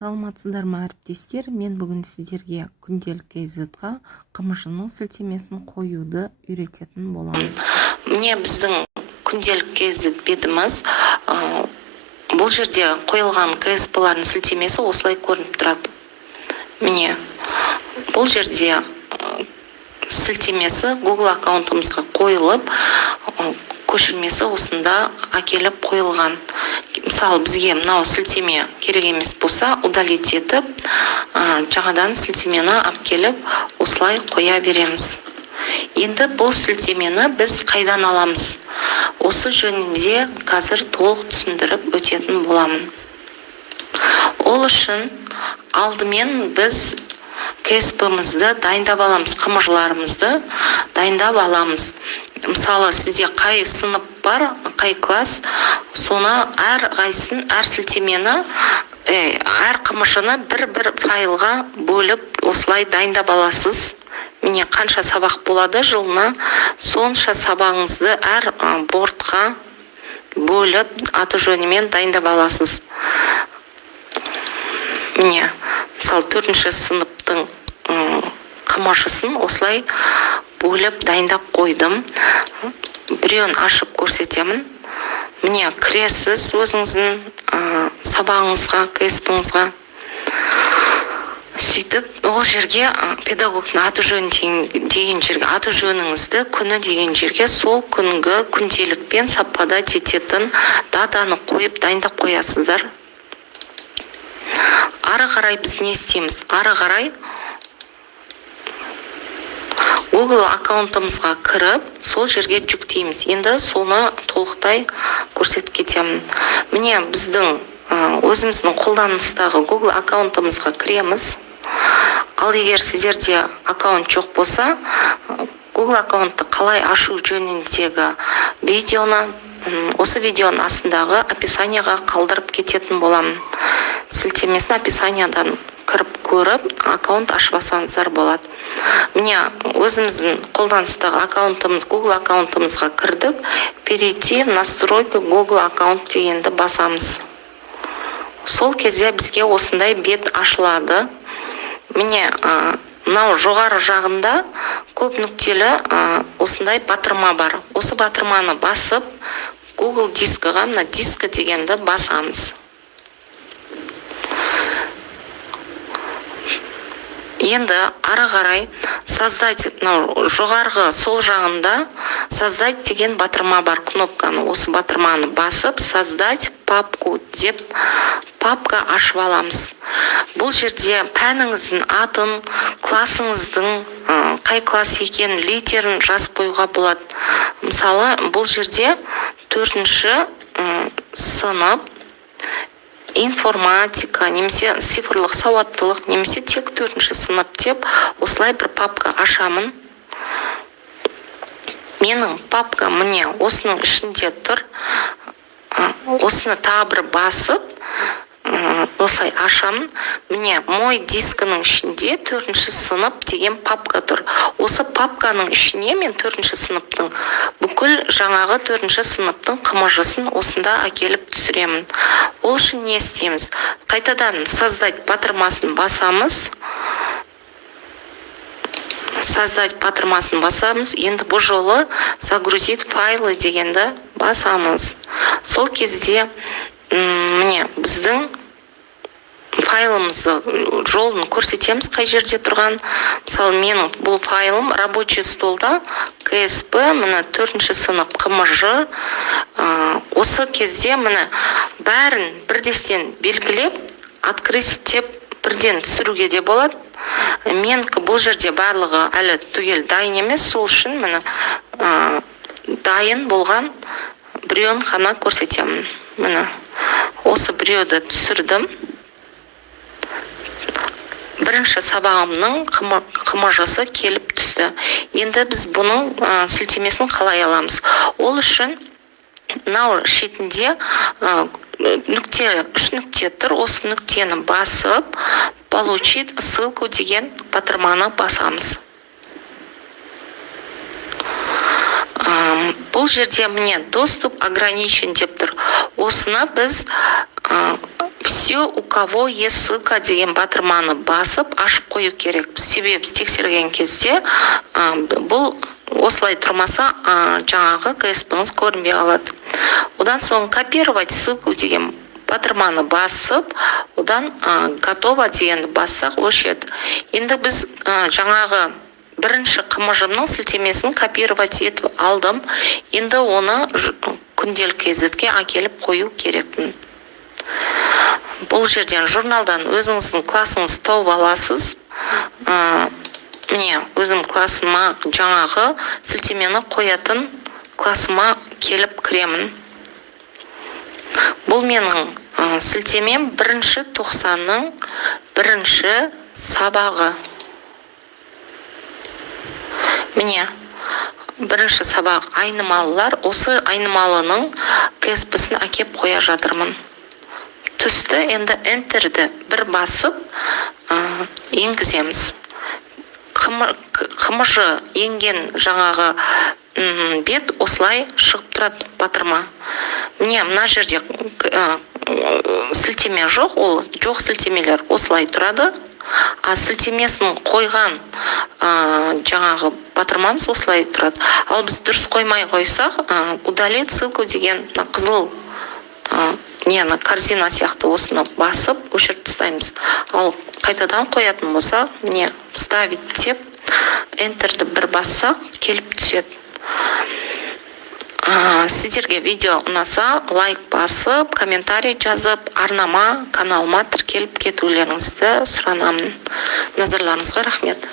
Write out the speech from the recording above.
Саламатсыздар ма әріптестер? Мен бүгін сіздерге күнделік KZ-ға қымыжының сілтемесін қоюды үйрететін боламын. Міне біздің күнделік KZ бетіміз. Бұл жерде қойылған KSP-лардың сілтемесі осылай көрініп тұрады. Міне бұл жерде сілтемесі Google аккаунтымызға қойылып, көшірмесі осында әкеліп қойылған. Мысалы бізге мынау сілтеме керек емес болса, удалить етіп, жаңадан сілтемені әкеліп осылай қоя береміз. Енді бұл сілтемені біз қайдан аламыз? Осы жөнінде қазір толық түсіндіріп өтетін боламын. Ол үшін алдымен біз KSP-мізді дайындап аламыз, қымыжларымызды дайындап аламыз. Мысалы, сізде қай сынып бар, қай класс, соны әр қайсын, әр сілтемені, әр қымышыны бір-бір файлға бөліп, осылай дайындап аласыз. Міне қанша сабақ болады жылына, сонша сабағыңызды әр бортқа бөліп, аты жөнімен дайындап аласыз. Міне, мысалы 4-ші сыныптың қымышысын осылай бөліп дайындап қойдым. Біреуін ашып көрсетемін. Міне кіресіз өзіңіздің сабағыңызға, KSP-ңызға. Сөйтіп, ол жерге педагогтың аты жөні деген жерге, аты жөніңізді күні деген жерге сол күнгі күнделікпен саппадать ететін датаны қойып дайындап қоясыздар. Ары қарай біз не істейміз? Ары қарай Google аккаунтымызға кіріп, сол жерге жүктейміз. Енді соны толықтай көрсетіп кетемін. Міне біздің өзіміздің қолданыстағы Google аккаунтымызға кіреміз. Ал егер сіздерде аккаунт жоқ болса, Google аккаунтты қалай ашу жөніндегі видеоны осы видеоның астындағы описанияға қалдырып кететін боламын. Сілтемесін описаниядан кіріп көріп, аккаунт ашып алсаңыздар болады. Міне өзіміздің қолданыстағы аккаунтымыз, Google аккаунтымызға кірдік. Перейти в настройки Google аккаунт дегенді басамыз. Сол кезде бізге осындай бет ашылады. Міне мынау жоғары жағында көп нүктелі осындай батырма бар. Осы батырманы басып, Google дискіға, мына дискі дегенді басамыз. Енді ары қарай создать, жоғарғы сол жағында создать деген батырма бар, кнопканы. Осы батырманы басып, создать папку деп папка ашып аламыз. Бұл жерде пәніңіздің атын, классыңыздың қай класс екен, литерін жазып қоюға болады. Мысалы, бұл жерде 4-ші сынып информатика, немесе цифрлық сауаттылық, немесе тек 4-ші сынып деп осылай бір папка ашамын. Менің папка міне осының ішінде тұр. Осыны тағы бір басып, осылай ашамын. Міне мой дискінің ішінде 4-ші сынып деген папка тұр. Осы папканың ішіне мен 4-ші сыныптың бүкіл жаңағы 4-ші сыныптың қымыжысын осында әкеліп түсіремін. Ол үшін не істейміз? Қайтадан создать батырмасын басамыз. Создать батырмасын басамыз. Енді бұл жолы загрузить файлы дегенді басамыз. Сол кезде міне біздің файлымызды жолын көрсетеміз, қай жерде тұрған. Мысалы, менің бұл файлым рабочий столда KSP, міне 4-ші сынып қымыжы. Осы кезде міне бәрін бірдестен белгілеп, открыть деп бірден түсіруге де болады. Менікі бұл жерде барлығы әлі түгел дайын емес, сол үшін міне дайын болған біреуін ғана көрсетемін. Міне осы біреуді түсірдім. Бірінші сабағымның қымыжысы келіп түсті. Енді біз бұның сілтемесін қалай аламыз? Ол үшін мынау шетінде үш нүкте тұр. Осы нүктені басып, получить ссылку деген батырманы басамыз. Бұл жерде міне доступ ограничен деп тұр. Осыны біз все, у кого есть ссылка деген батырманы басып ашып қою керек. Себебі біз тексерген кезде бұл осылай тұрмаса жаңағы КСП-ңыз көрінбей қалады. Одан соң копировать ссылку деген батырманы басып, одан готово дегенді бассақ өшеді. Енді біз жаңағы бірінші қымыжымның сілтемесін копировать етіп алдым. Енді оны күнделік кезетке әкеліп қою керекпін. Бұл жерден журналдан өзіңіздің классыңызды тауып аласыз. Міне, өзім классыма жаңағы сілтемені қоятын классыма келіп кіремін. Бұл менің сілтемем 1-90-ның 1-ші сабағы. Міне, 1-ші сабақ айнымалылар. Осы айнымалының КСП-сін әкеп қоя жатырмын. Түсті, енді Enter'ді бір басып енгіземіз. Қымыжы енген жаңағы бет осылай шығып тұрады батырма. Міне, мына жерде сілтеме жоқ, ол жоқ сілтемелер осылай тұрады. А сілтемесін қойған жаңағы батырмамыз осылай тұрады. Ал біз дұрыс қоймай қойсақ, удалить ссылку деген қызыл нені корзина сияқты осыны басып өшіріп тастаймыз. Ал қайтадан қоятын болса, міне ставить деп Enter'ді бір бассақ келіп түседі. Сіздерге видео ұнаса, лайк басып, комментарий жазып, арнама, каналыма тіркеліп кетулеріңізді сұранамын. Назарларыңызға рахмет.